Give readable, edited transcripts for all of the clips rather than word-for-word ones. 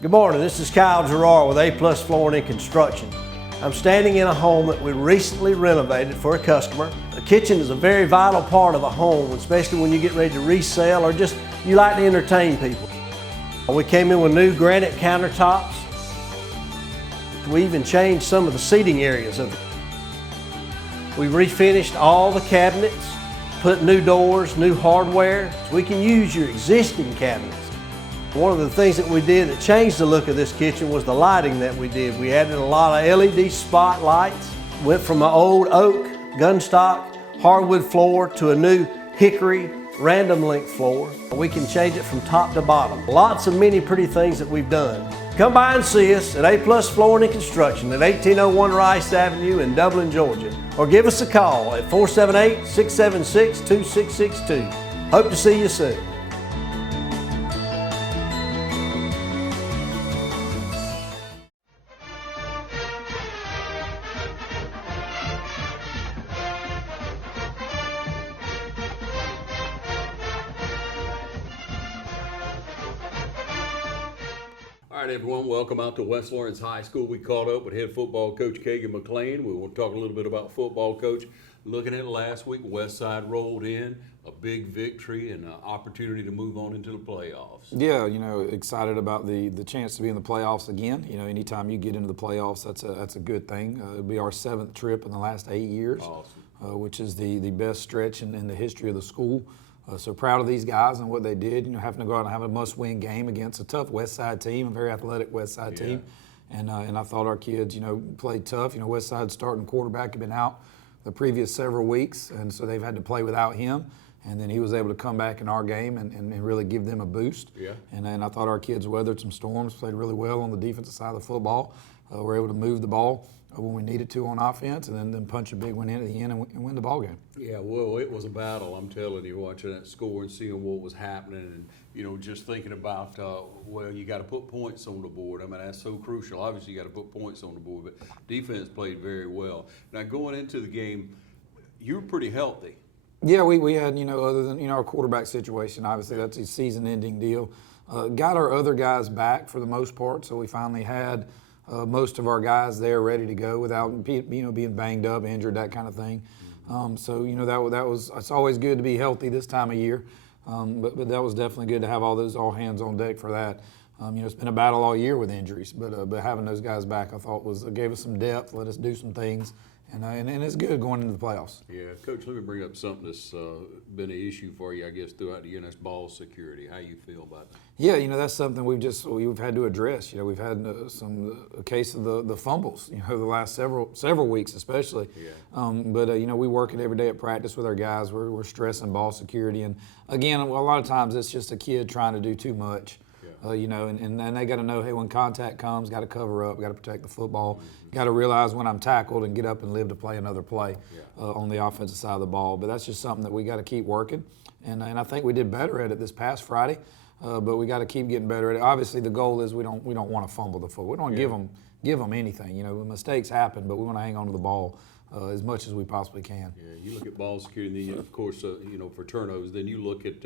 Good morning, this is Kyle Gerard with A+ Flooring and Construction. I'm standing in a home that we recently renovated for a customer. The kitchen is a very vital part of a home, especially when you get ready to resell or just you like to entertain people. We came in with new granite countertops. We even changed some of the seating areas of it. We refinished all the cabinets, put new doors, new hardware, so we can use your existing cabinets. One of the things that we did that changed the look of this kitchen was the lighting that we did. We added a lot of LED spotlights, went from an old oak, gunstock, hardwood floor to a new hickory, random length floor. We can change it from top to bottom. Lots of many pretty things that we've done. Come by and see us at A+ Flooring and Construction at 1801 Rice Avenue in Dublin, Georgia. Or give us a call at 478-676-2662. Hope to see you soon. All right, everyone, welcome out to West Lawrence High School. We caught up with head football coach Kagan McLean. We want to talk a little bit about football, coach. Looking at last week, Westside rolled in, a big victory and an opportunity to move on into the playoffs. Yeah, excited about the chance to be in the playoffs again. Anytime you get into the playoffs, that's a good thing. It'll be our 7th trip in the last 8 years, awesome. Which is the best stretch in the history of the school. So proud of these guys and what they did. Having to go out and have a must-win game against a tough West Side team, a very athletic West Side team. And I thought our kids, played tough. West Side's starting quarterback had been out the previous several weeks, and so they've had to play without him. And then he was able to come back in our game and really give them a boost. Yeah. And I thought our kids weathered some storms, played really well on the defensive side of the football. Were able to move the ball when we needed to on offense, and then punch a big one in at the end and win the ball game. Yeah, well, it was a battle. I'm telling you, watching that score and seeing what was happening, and just thinking about, you got to put points on the board. I mean, that's so crucial. Obviously, you got to put points on the board, but defense played very well. Now, going into the game, you were pretty healthy. Yeah, we had, other than, our quarterback situation, obviously that's a season-ending deal. Got our other guys back for the most part, so we finally had most of our guys there ready to go without, being banged up, injured, that kind of thing. So, that was, it's always good to be healthy this time of year, but that was definitely good to have all hands on deck for that. It's been a battle all year with injuries, but having those guys back, I thought gave us some depth, let us do some things. And it's good going into the playoffs. Yeah, Coach, let me bring up something that's been an issue for you, I guess, throughout the year, and that's ball security. How you feel about that? Yeah, that's something we've had to address. We've had a case of the fumbles, the last several weeks especially. Yeah. But we work it every day at practice with our guys. We're stressing ball security, and again, a lot of times it's just a kid trying to do too much. And they got to know, hey, when contact comes, got to cover up, got to protect the football, got to realize when I'm tackled and get up and live to play another play on the offensive side of the ball. But that's just something that we got to keep working, and I think we did better at it this past Friday, but we got to keep getting better at it. Obviously, the goal is we don't want to fumble the football. We don't give them anything. Mistakes happen, but we want to hang on to the ball as much as we possibly can. Yeah, you look at ball security, and then, of course, for turnovers, then you look at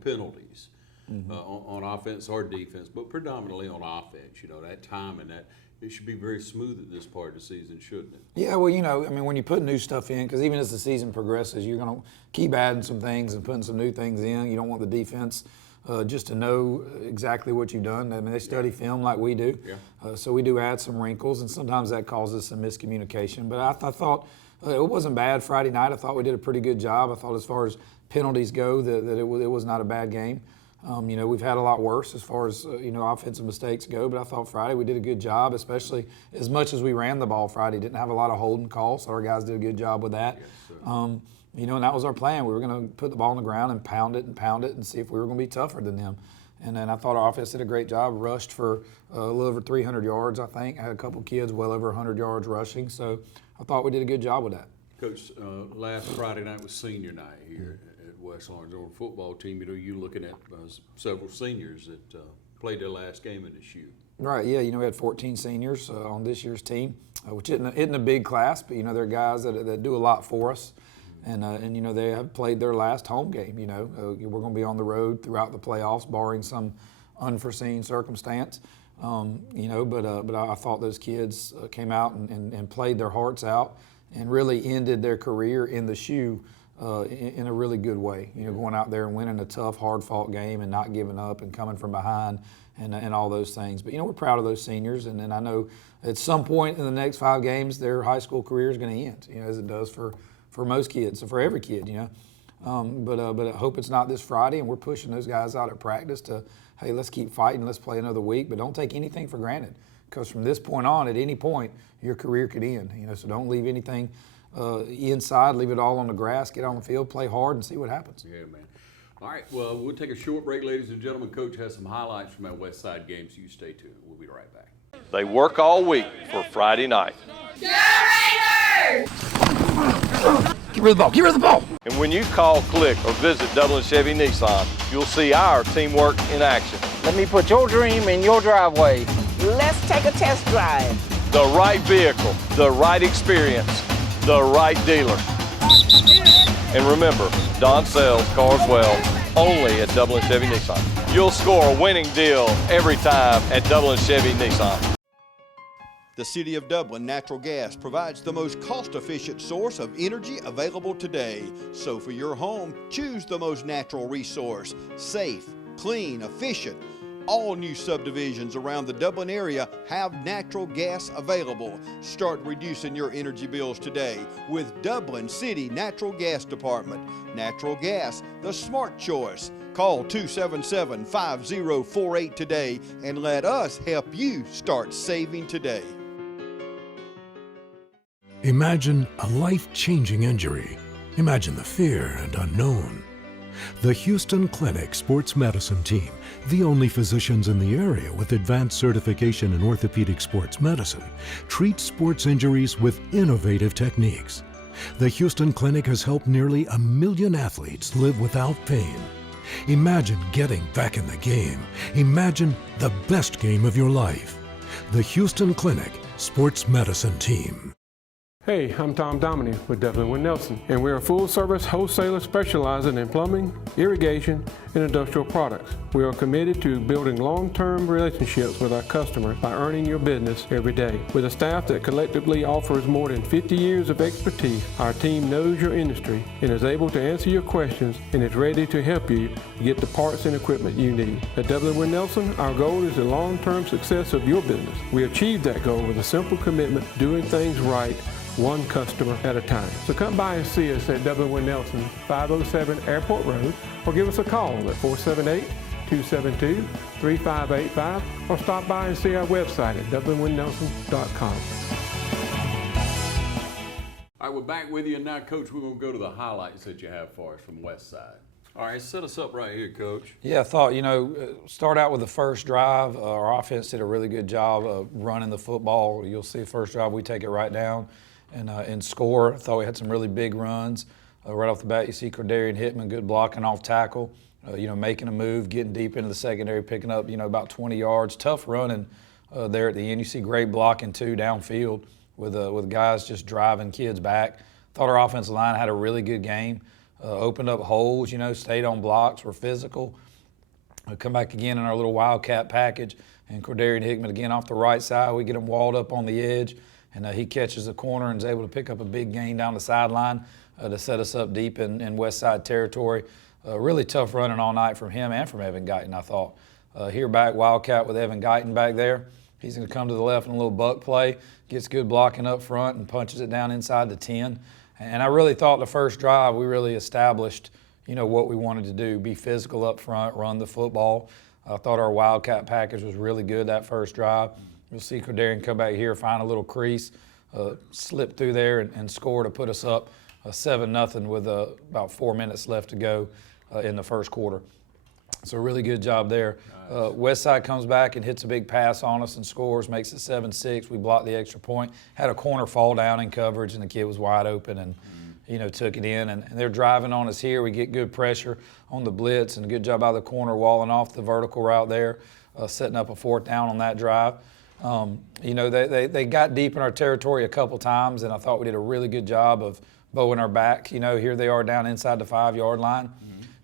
penalties. Mm-hmm. On offense or defense, but predominantly on offense. That time and that it should be very smooth at this part of the season, shouldn't it? Yeah, well, when you put new stuff in, because even as the season progresses, you're going to keep adding some things and putting some new things in. You don't want the defense just to know exactly what you've done. I mean, they study film like we do, so we do add some wrinkles, and sometimes that causes some miscommunication. But I thought it wasn't bad Friday night. I thought we did a pretty good job. I thought as far as penalties go, that it was not a bad game. We've had a lot worse as far as, offensive mistakes go, but I thought Friday we did a good job, especially as much as we ran the ball Friday. Didn't have a lot of holding calls, so our guys did a good job with that. Yes, and that was our plan. We were going to put the ball on the ground and pound it and see if we were going to be tougher than them. And then I thought our offense did a great job, rushed for a little over 300 yards, I think. I had a couple kids well over 100 yards rushing, so I thought we did a good job with that. Coach, last Friday night was senior night here at West Lawrence. On the football team, you're looking at several seniors that played their last game in this U. Right, yeah, we had 14 seniors on this year's team, which isn't a big class, but they're guys that do a lot for us. And they have played their last home game. We're going to be on the road throughout the playoffs, barring some unforeseen circumstance. But I thought those kids came out and played their hearts out and really ended their career in the shoe in a really good way. Going out there and winning a tough, hard-fought game and not giving up and coming from behind and all those things. But, we're proud of those seniors, and then I know at some point in the next 5 games, their high school career is going to end, as it does for most kids, for every kid, But I hope it's not this Friday, and we're pushing those guys out at practice to, hey, let's keep fighting, let's play another week, but don't take anything for granted, because from this point on, at any point, your career could end. So don't leave anything inside, leave it all on the grass, get on the field, play hard, and see what happens. Yeah, man. All right, well, we'll take a short break, ladies and gentlemen. Coach has some highlights from that West Side game, so you stay tuned. We'll be right back. They work all week for Friday night. Go Raiders! Get rid of the ball, get rid of the ball! And when you call, click, or visit Dublin Chevy Nissan, you'll see our teamwork in action. Let me put your dream in your driveway. Let's take a test drive. The right vehicle, the right experience, the right dealer. And remember, Don sells cars well only at Dublin Chevy Nissan. You'll score a winning deal every time at Dublin Chevy Nissan. The City of Dublin Natural Gas provides the most cost-efficient source of energy available today. So for your home, choose the most natural resource. Safe, clean, efficient. All new subdivisions around the Dublin area have natural gas available. Start reducing your energy bills today with Dublin City Natural Gas Department. Natural gas, the smart choice. Call 277-5048 today and let us help you start saving today. Imagine a life-changing injury. Imagine the fear and unknown. The Houston Clinic Sports Medicine Team, the only physicians in the area with advanced certification in orthopedic sports medicine, treats sports injuries with innovative techniques. The Houston Clinic has helped nearly 1 million athletes live without pain. Imagine getting back in the game. Imagine the best game of your life. The Houston Clinic Sports Medicine Team. Hey, I'm Tom Dominy with Dublin Wind Nelson, and we're a full-service wholesaler specializing in plumbing, irrigation, and industrial products. We are committed to building long-term relationships with our customers by earning your business every day. With a staff that collectively offers more than 50 years of expertise, our team knows your industry and is able to answer your questions and is ready to help you get the parts and equipment you need. At Dublin Wind Nelson, our goal is the long-term success of your business. We achieve that goal with a simple commitment, doing things right, one customer at a time. So come by and see us at Dublin Wind Nelson, 507 Airport Road, or give us a call at 478-272-3585, or stop by and see our website at dublinwindnelson.com. All right, we're back with you, and now, Coach, we're going to go to the highlights that you have for us from West Side. All right, set us up right here, Coach. Yeah, I thought, start out with the first drive. Our offense did a really good job of running the football. You'll see the first drive, we take it right down and score. I thought we had some really big runs. Right off the bat, you see Cordarian Hittman, good blocking off tackle, making a move, getting deep into the secondary, picking up, about 20 yards. Tough running there at the end. You see great blocking, too, downfield with guys just driving kids back. Thought our offensive line had a really good game. Opened up holes, stayed on blocks, were physical. Come back again in our little Wildcat package, and Cordarian Hickman again off the right side. We get him walled up on the edge, and he catches the corner and is able to pick up a big gain down the sideline to set us up deep in West Side territory. Really tough running all night from him and from Evan Guyton, I thought. Here back, Wildcat with Evan Guyton back there. He's going to come to the left in a little buck play, gets good blocking up front and punches it down inside the 10. And I really thought the first drive we really established, what we wanted to do, be physical up front, run the football. I thought our Wildcat package was really good that first drive. You'll see Cordarian come back here, find a little crease, slip through there and score to put us up 7-0 with about 4 minutes left to go in the first quarter. So really good job there. West Side comes back and hits a big pass on us and scores, makes it 7-6. We blocked the extra point. Had a corner fall down in coverage, and the kid was wide open and, took it in. And they're driving on us here. We get good pressure on the blitz and a good job out of the corner, walling off the vertical route there, setting up a 4th down on that drive. They got deep in our territory a couple times, and I thought we did a really good job of bowing our back. Here they are down inside the 5-yard line.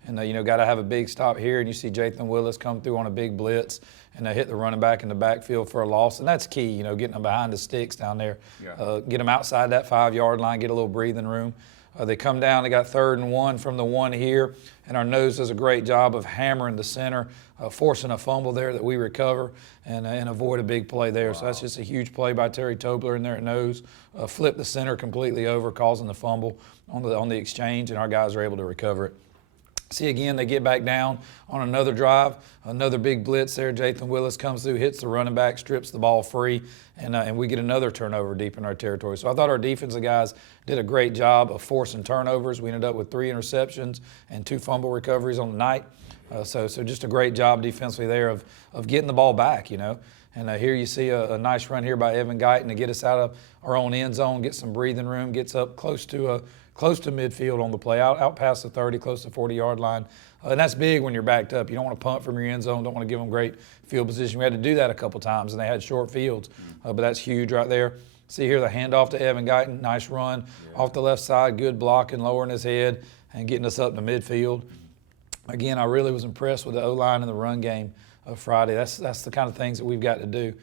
And, you know, got to have a big stop here. And you see Jathan Willis come through on a big blitz and hit the running back in the backfield for a loss. And that's key, you know, getting them behind the sticks down there. Yeah. Get them outside that 5-yard line, get a little breathing room. They come down, they got 3rd and 1 from the 1 here, and our nose does a great job of hammering the center, forcing a fumble there that we recover and avoid a big play there. Wow. So that's just a huge play by Terry Tobler in there at nose. Flip the center completely over, causing the fumble on the exchange, and our guys are able to recover it. See, again, they get back down on another drive, another big blitz there. Jathan Willis comes through, hits the running back, strips the ball free, and we get another turnover deep in our territory. So I thought our defensive guys did a great job of forcing turnovers. We ended up with 3 interceptions and 2 fumble recoveries on the night. So just a great job defensively there of getting the ball back, you know. And here you see a nice run here by Evan Guyton to get us out of our own end zone, get some breathing room, gets up close to midfield on the play, out past the 30, close to 40-yard line. And that's big when you're backed up. You don't want to punt from your end zone, don't want to give them great field position. We had to do that a couple times, and they had short fields. But that's huge right there. See here the handoff to Evan Guyton, nice run off the left side, good blocking, lowering his head, and getting us up to midfield. Again, I really was impressed with the O-line and the run game of Friday. That's the kind of things that we've got to do.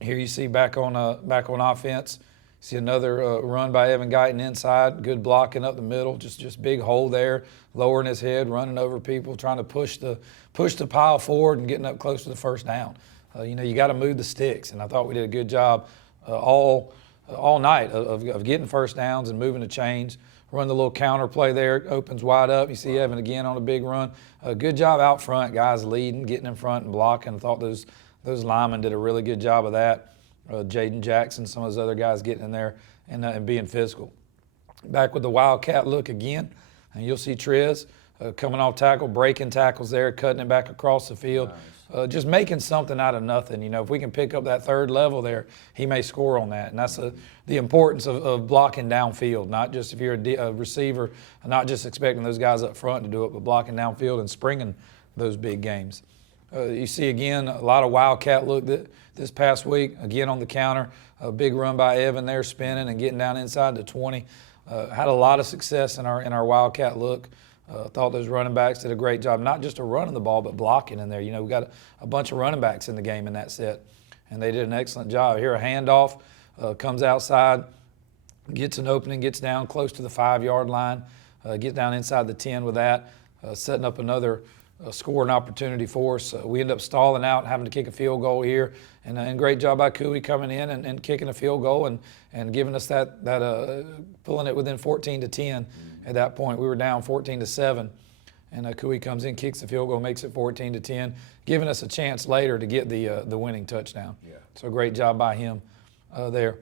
Here you see back on offense. See another run by Evan Guyton inside, good blocking up the middle, just big hole there, lowering his head, running over people, trying to push the pile forward and getting up close to the first down. You know, you got to move the sticks, and I thought we did a good job all night of getting first downs and moving the chains. Run the little counter play there, opens wide up. You see Evan again on a big run. Good job out front, guys leading, getting in front and blocking. I thought those linemen did a really good job of that. Jaden Jackson, some of those other guys getting in there and being physical. Back with the Wildcat look again, and you'll see Trez coming off tackle, breaking tackles there, cutting it back across the field. Nice. Just making something out of nothing. You know, if we can pick up that 3rd level there, he may score on that. And that's the importance of blocking downfield, not just if you're a receiver, not just expecting those guys up front to do it, but blocking downfield and springing those big games. You see, again, a lot of Wildcat look this past week, again on the counter. A big run by Evan there, spinning and getting down inside the 20. Had a lot of success in our Wildcat look. Thought those running backs did a great job, not just of running the ball, but blocking in there. You know, we got a bunch of running backs in the game in that set, and they did an excellent job. Here a handoff, comes outside, gets an opening, gets down close to the 5-yard line, gets down inside the 10 with that, setting up another scoring opportunity for us. We end up stalling out, having to kick a field goal here, and great job by Cooey coming in and kicking a field goal and giving us that pulling it within 14-10. At that point, we were down 14-7, and Cooey comes in, kicks the field goal, makes it 14-10, giving us a chance later to get the winning touchdown. Yeah. So great job by him there.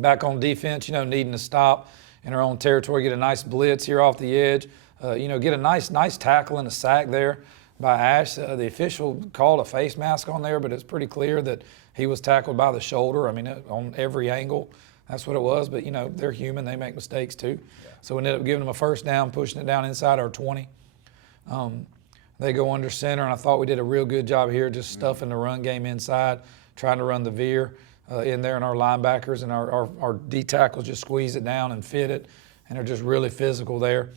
Back on defense, you know, needing to stop in our own territory, get a nice blitz here off the edge. You know, get a nice tackle and a sack there by Ash. The official called a face mask on there, but it's pretty clear that he was tackled by the shoulder. I mean, on every angle, that's what it was. But, you know, they're human. They make mistakes too. Yeah. So we ended up giving them a first down, pushing it down inside our 20. They go under center, and I thought we did a real good job here just stuffing the run game inside, trying to run the veer in there, and our linebackers and our D tackles just squeeze it down and fit it, and they're just really physical there.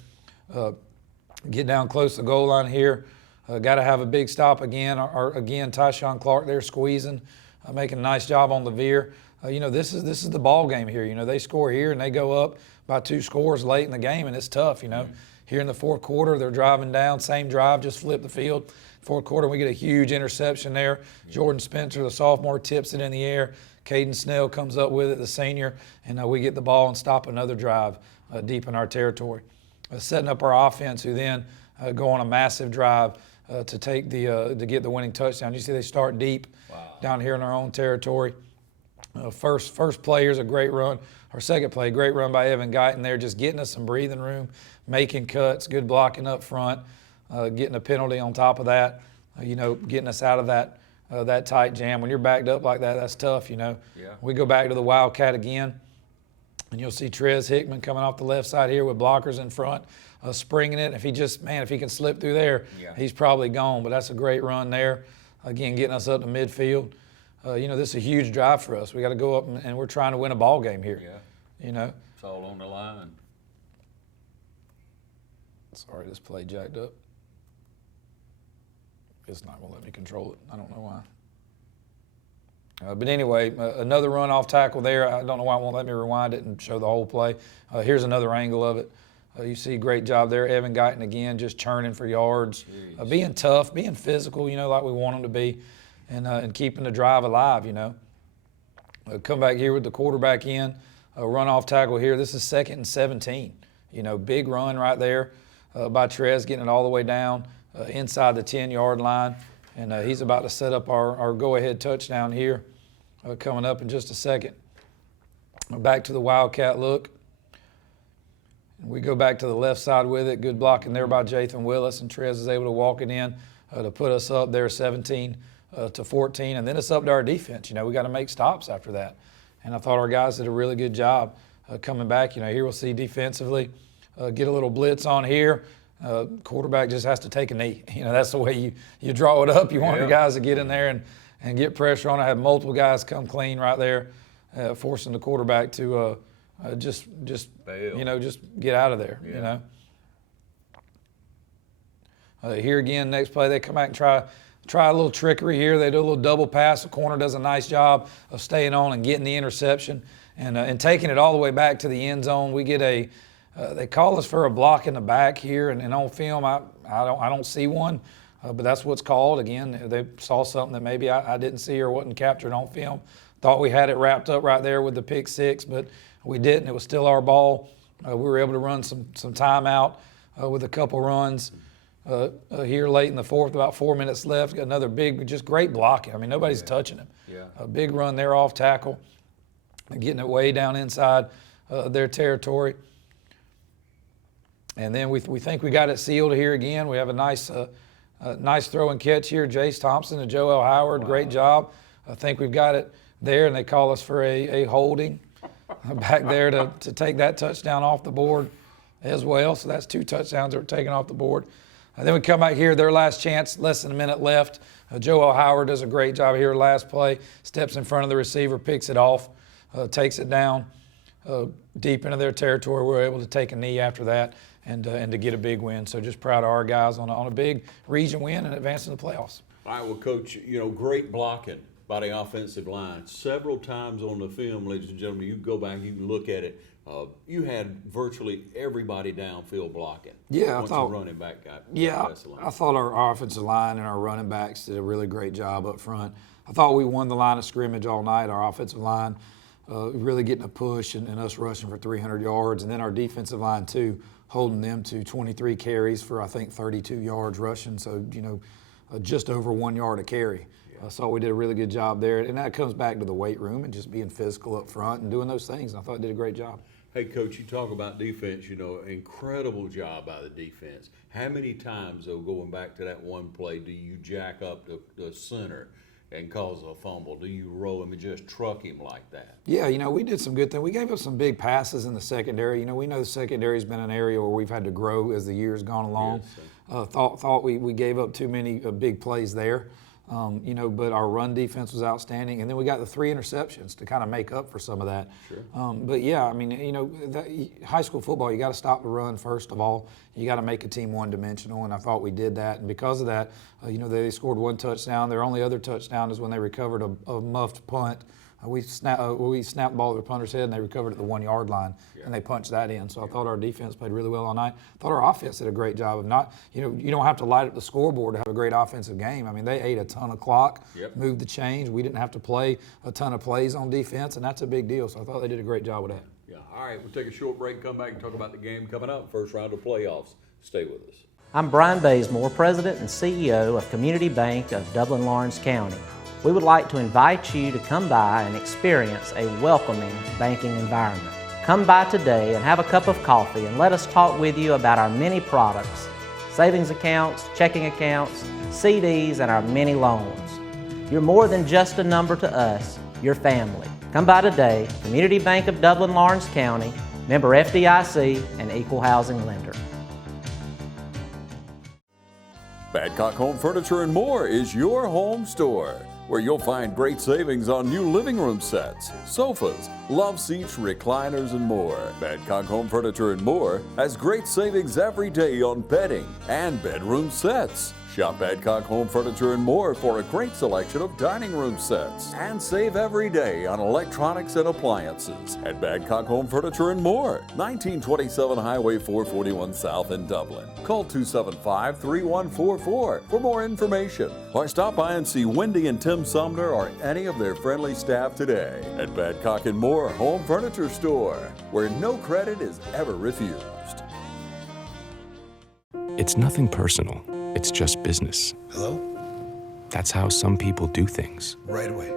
Get down close to the goal line here. Got to have a big stop again. Again, Tyshawn Clark there squeezing, making a nice job on the veer. You know, this is the ball game here. You know, they score here and they go up by 2 scores late in the game, and it's tough. You know, here in the 4th quarter, they're driving down, same drive, just flip the field. 4th quarter, we get a huge interception there. Jordan Spencer, the sophomore, tips it in the air. Caden Snell comes up with it, the senior, and we get the ball and stop another drive deep in our territory. Setting up our offense, who then go on a massive drive to get the winning touchdown. You see they start deep down here in our own territory. First play, here's a great run. Our second play, great run by Evan Guyton there, just getting us some breathing room, making cuts, good blocking up front, getting a penalty on top of that, you know, getting us out of that tight jam. When you're backed up like that, that's tough, you know. Yeah. We go back to the Wildcat again. And you'll see Trez Hickman coming off the left side here with blockers in front, springing it. If he can slip through there, he's probably gone. But that's a great run there. Again, getting us up to midfield. You know, this is a huge drive for us. We got to go up and we're trying to win a ball game here. Yeah. You know. It's all on the line. Sorry, this play jacked up. It's not going to let me control it. I don't know why. But anyway, another run off tackle there. I don't know why it won't let me rewind it and show the whole play. Here's another angle of it. You see, great job there. Evan Guyton again, just churning for yards, being tough, being physical, you know, like we want them to be, and keeping the drive alive, you know. Come back here with the quarterback in, run off tackle here. This is 2nd and 17. You know, big run right there by Trez, getting it all the way down inside the 10-yard line. And he's about to set up our go-ahead touchdown here coming up in just a second. Back to the Wildcat look. We go back to the left side with it. Good blocking there by Jathan Willis, and Trez is able to walk it in to put us up there 17 to 14. And then it's up to our defense. You know, we got to make stops after that. And I thought our guys did a really good job coming back. You know, here we'll see defensively get a little blitz on here. Quarterback just has to take a knee. You know, that's the way you draw it up. You want the guys to get in there and get pressure on it. I had multiple guys come clean right there, forcing the quarterback to just bail. You know, just get out of there, you know. Here again, next play, they come back and try a little trickery here. They do a little double pass. The corner does a nice job of staying on and getting the interception and taking it all the way back to the end zone. We get they call us for a block in the back here, and on film, I don't see one, but that's what's called. Again, they saw something that maybe I didn't see or wasn't captured on film. Thought we had it wrapped up right there with the pick six, but we didn't. It was still our ball. We were able to run some timeout with a couple runs here late in the fourth, about 4 minutes left. Got another big, just great blocking. I mean, nobody's touching him. A big run there off tackle, getting it way down inside their territory. And then we think we got it sealed here again. We have a nice throw and catch here. Jace Thompson and Joel Howard, great job. I think we've got it there, and they call us for a holding back there to take that touchdown off the board as well. So that's 2 touchdowns that were taken off the board. And then we come back here, their last chance, less than a minute left. Joel Howard does a great job here last play, steps in front of the receiver, picks it off, takes it down deep into their territory. We're able to take a knee after that and to get a big win. So just proud of our guys on a big region win and advancing to the playoffs. All right, well, Coach, you know, great blocking by the offensive line. Several times on the film, ladies and gentlemen, you can go back, you can look at it. You had virtually everybody downfield blocking. Yeah, once the running back got past the line. I thought our offensive line and our running backs did a really great job up front. I thought we won the line of scrimmage all night. Our offensive line really getting a push and us rushing for 300 yards, and then our defensive line too, holding them to 23 carries for I think 32 yards rushing. So you know, just over 1 yard a carry. I thought we did a really good job there, and that comes back to the weight room and just being physical up front and doing those things. And I thought it did a great job. Hey, Coach, you talk about defense, you know, incredible job by the defense. How many times, though, going back to that one play, do you jack up the center and cause a fumble? Do you roll him and just truck him like that? Yeah, you know, we did some good things. We gave up some big passes in the secondary. You know, we know the secondary's been an area where we've had to grow as the year's gone along. Yes, thought we gave up too many big plays there. You know, but our run defense was outstanding, and then we got the 3 interceptions to kind of make up for some of that. Sure. But yeah, I mean, you know, high school football, you got to stop the run first of all. You got to make a team one-dimensional, and I thought we did that. And because of that, you know, they scored 1 touchdown. Their only other touchdown is when they recovered a muffed punt. We snapped the ball at the punter's head, and they recovered at the 1 yard line, and they punched that in. So I thought our defense played really well all night. I thought our offense did a great job of not, you know, you don't have to light up the scoreboard to have a great offensive game. I mean, they ate a ton of clock, moved the change. We didn't have to play a ton of plays on defense, and that's a big deal. So I thought they did a great job with that. Yeah. All right, we'll take a short break, come back and talk about the game coming up, first round of playoffs. Stay with us. I'm Brian Bazemore, President and CEO of Community Bank of Dublin-Lawrence County. We would like to invite you to come by and experience a welcoming banking environment. Come by today and have a cup of coffee and let us talk with you about our many products, savings accounts, checking accounts, CDs, and our many loans. You're more than just a number to us, you're family. Come by today, Community Bank of Dublin-Lawrence County, member FDIC, and equal housing lender. Badcock Home Furniture and More is your home store. where you'll find great savings on new living room sets, sofas, love seats, recliners, and more. Badcock Home Furniture and More has great savings every day on bedding and bedroom sets. Shop Badcock Home Furniture and More for a great selection of dining room sets. And save every day on electronics and appliances at Badcock Home Furniture and More, 1927 Highway 441 South in Dublin. Call 275-3144 for more information, or stop by and see Wendy and Tim Sumner or any of their friendly staff today at Badcock and More Home Furniture Store, where no credit is ever refused. It's nothing personal. It's just business. Hello? That's how some people do things. Right away.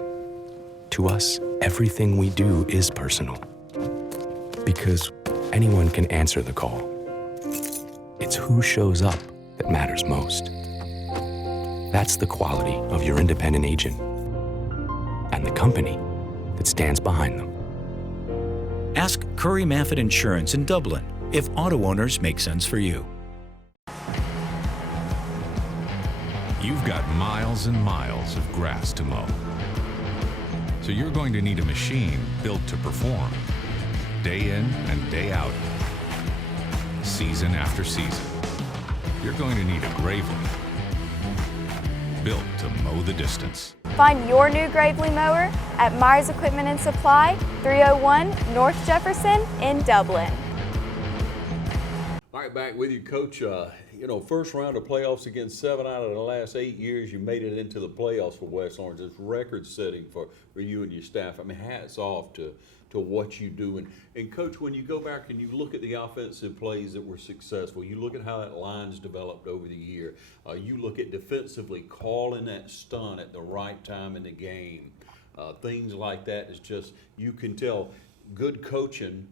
To us, everything we do is personal. Because anyone can answer the call. It's who shows up that matters most. That's the quality of your independent agent and the company that stands behind them. Ask Curry Maffitt Insurance in Dublin if auto owners make sense for you. You've got miles and miles of grass to mow. So you're going to need a machine built to perform, day in and day out, season after season. You're going to need a Gravely, built to mow the distance. Find your new Gravely mower at Myers Equipment and Supply, 301 North Jefferson in Dublin. All right, back with you, Coach. First round of playoffs again, 7 out of the last 8 years. You made it into the playoffs for West Orange. It's record-setting for you and your staff. I mean, hats off to what you do. And Coach, when you go back and you look at the offensive plays that were successful, you look at how that line's developed over the year, you look at defensively calling that stunt at the right time in the game, things like that is just, you can tell good coaching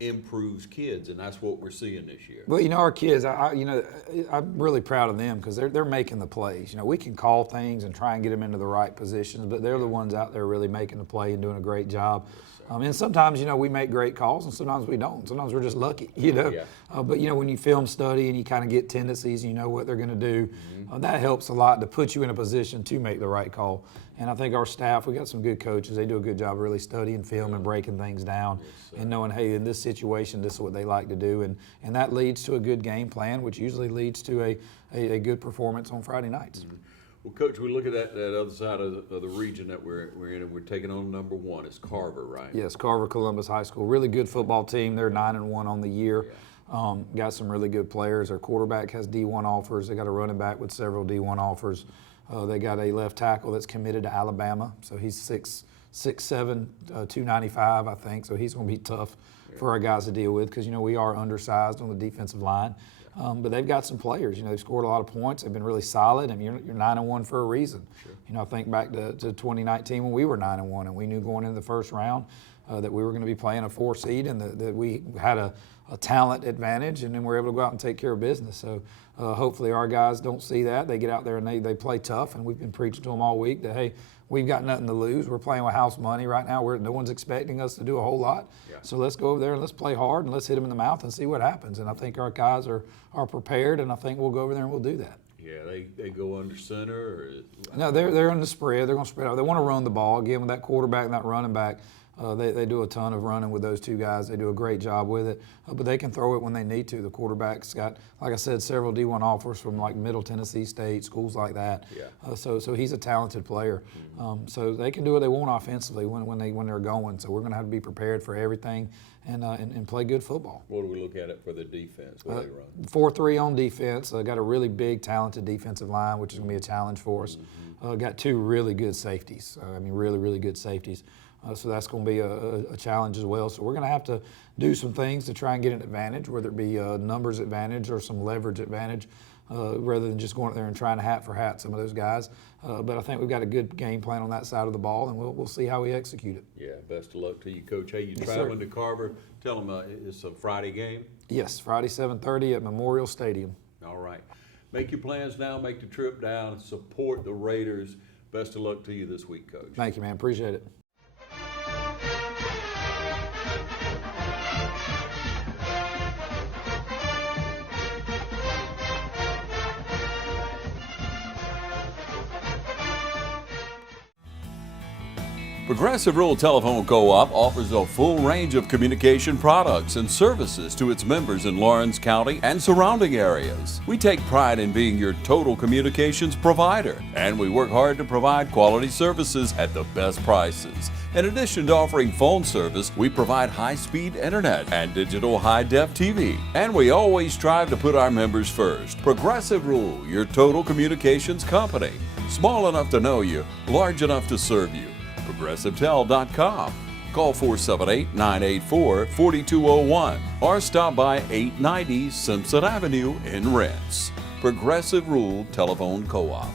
improves kids, and that's what we're seeing this year. Well, our kids, I'm really proud of them because they're making the plays. We can call things and try and get them into the right positions, but they're the ones out there really making the play and doing a great job. And sometimes, we make great calls, and sometimes we don't. Sometimes we're just lucky, Yeah. But, when you film study and you kind of get tendencies, you know what they're going to do, that helps a lot to put you in a position to make the right call. And I think our staff, we got some good coaches. They do a good job of really studying film and breaking things down and knowing, hey, in this situation, this is what they like to do. And that leads to a good game plan, which usually leads to a good performance on Friday nights. Well, Coach, we look at that other side of the region that we're in, and we're taking on number one. It's Carver, right? Yes, Carver Columbus High School. Really good football team. They're 9-1 on the year. Got some really good players. Our quarterback has D1 offers. They got a running back with several D1 offers. They got a left tackle that's committed to Alabama. So he's 6'7", 295, I think. So he's going to be tough for our guys to deal with because, we are undersized on the defensive line. But they've got some players. They've scored a lot of points. They've been really solid. I mean, you're 9-1 for a reason. Sure. I think back to 2019 when we were 9-1, and we knew going into the first round that we were going to be playing a 4 seed and that we had a talent advantage, and then we're able to go out and take care of business. So hopefully our guys don't see that. They get out there and they play tough, and we've been preaching to them all week that, hey, we've got nothing to lose. We're playing with house money right now. No one's expecting us to do a whole lot. Yeah. So let's go over there and let's play hard and let's hit them in the mouth and see what happens. And I think our guys are prepared, and I think we'll go over there and we'll do that. Yeah, they go under center? Or? No, they're in the spread. They're going to spread out. They want to run the ball. Again, with that quarterback and that running back, they do a ton of running with those two guys. They do a great job with it, but they can throw it when they need to. The quarterback's got, like I said, several D1 offers from like Middle Tennessee State, schools like that. Yeah. So he's a talented player. So they can do what they want offensively when they're going. So we're going to have to be prepared for everything and play good football. What do we look at it for the defense? What do they run? 4-3 on defense. Got a really big, talented defensive line, which is going to be a challenge for us. Got 2 really good safeties. Really, really good safeties. So that's going to be a challenge as well. So we're going to have to do some things to try and get an advantage, whether it be a numbers advantage or some leverage advantage, rather than just going out there and trying to hat for hat some of those guys. But I think we've got a good game plan on that side of the ball, and we'll see how we execute it. Yeah, best of luck to you, Coach. Hey, you traveling to Carver? Tell them it's a Friday game? Yes, Friday 7:30 at Memorial Stadium. All right. Make your plans now. Make the trip down. Support the Raiders. Best of luck to you this week, Coach. Thank you, man. Appreciate it. Progressive Rural Telephone Co-op offers a full range of communication products and services to its members in Lawrence County and surrounding areas. We take pride in being your total communications provider, and we work hard to provide quality services at the best prices. In addition to offering phone service, we provide high-speed internet and digital high-def TV. And we always strive to put our members first. Progressive Rural, your total communications company. Small enough to know you, large enough to serve you. ProgressiveTel.com. Call 478-984-4201 or stop by 890 Simpson Avenue in Rents. Progressive Rural Telephone Co-op.